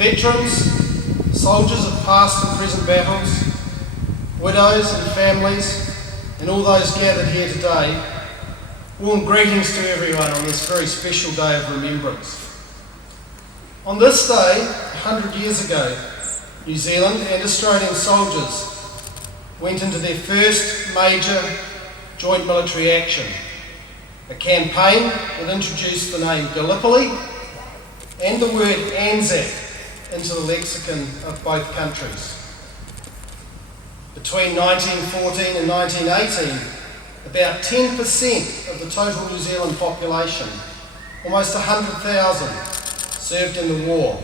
veterans, soldiers of past and present battles, widows and families, and all those gathered here today, warm greetings to everyone on this very special day of remembrance. On this day, 100 years ago, New Zealand and Australian soldiers went into their first major joint military action, a campaign that introduced the name Gallipoli and the word Anzac into the lexicon of both countries. Between 1914 and 1918, about 10% of the total New Zealand population, almost 100,000, served in the war,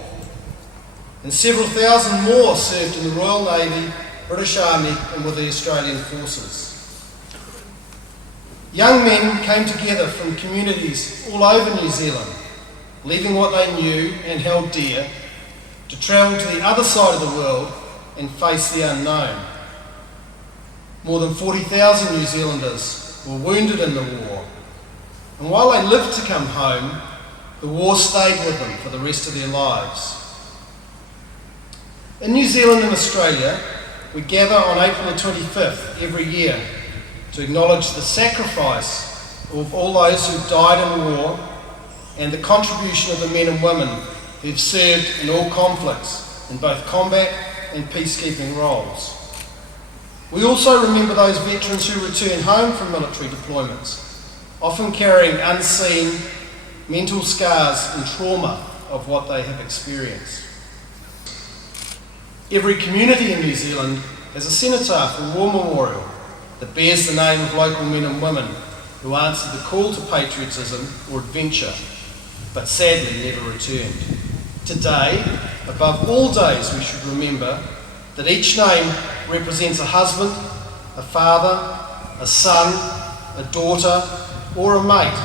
and several thousand more served in the Royal Navy, British Army and with the Australian Forces. Young men came together from communities all over New Zealand, leaving what they knew and held dear, to travel to the other side of the world and face the unknown. More than 40,000 New Zealanders were wounded in the war, and while they lived to come home, the war stayed with them for the rest of their lives. In New Zealand and Australia, we gather on April the 25th every year to acknowledge the sacrifice of all those who died in war and the contribution of the men and women who've served in all conflicts in both combat and peacekeeping roles. We also remember those veterans who return home from military deployments, often carrying unseen mental scars and trauma of what they have experienced. Every community in New Zealand has a cenotaph or war memorial that bears the name of local men and women who answered the call to patriotism or adventure, but sadly never returned. Today, above all days, we should remember that each name represents a husband, a father, a son, a daughter, or a mate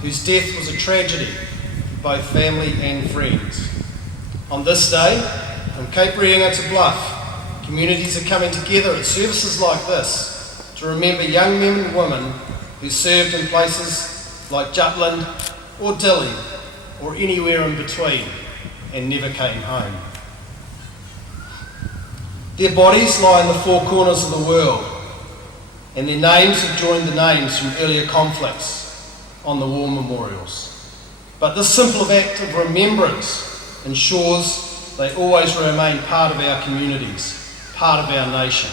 whose death was a tragedy for both family and friends. On this day, from Cape Reinga to Bluff, communities are coming together at services like this to remember young men and women who served in places like Jutland or Dili or anywhere in between and never came home. Their bodies lie in the four corners of the world, and their names have joined the names from earlier conflicts on the war memorials. But this simple act of remembrance ensures they always remain part of our communities, part of our nation.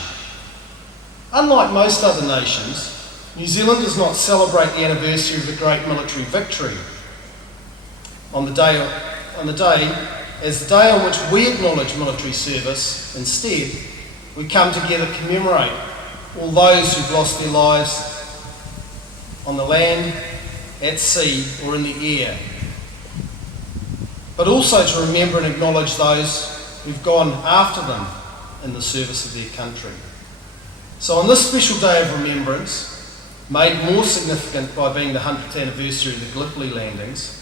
Unlike most other nations, New Zealand does not celebrate the anniversary of the great military victory on the day as the day on which we acknowledge military service. Instead, we come together to commemorate all those who've lost their lives on the land, at sea or in the air, but also to remember and acknowledge those who've gone after them in the service of their country. So on this special day of remembrance, made more significant by being the 100th anniversary of the Gallipoli landings,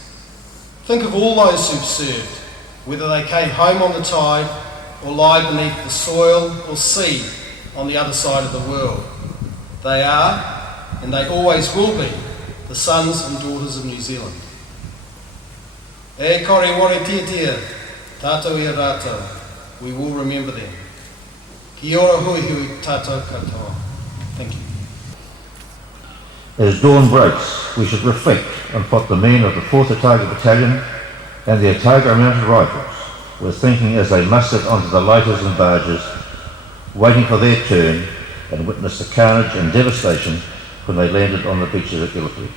think of all those who've served, whether they came home on the tide or lie beneath the soil or sea on the other side of the world. They are, and they always will be, the sons and daughters of New Zealand. E kore wore tia tia, tātou I rātou, we will remember them. Kia ora hui hui tātou katoa. Thank you. As dawn breaks, we should reflect on what the men of the 4th Otago Battalion and the Otago Mounted Rifles were thinking as they mustered onto the lighters and barges, waiting for their turn, and witnessed the carnage and devastation when they landed on the beaches at Gallipoli.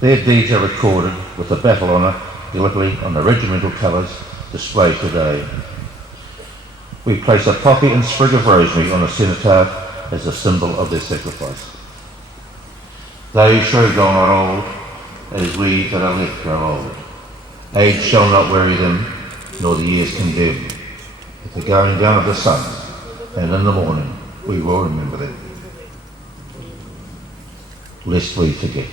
Their deeds are recorded with the battle honour Gallipoli on the regimental colours displayed today. We place a poppy and sprig of rosemary on the cenotaph as a symbol of their sacrifice. They shall grow not old, as we that are left grow old. Age shall not weary them, nor the years condemn. At the going down of the sun, and in the morning, we will remember them, lest we forget.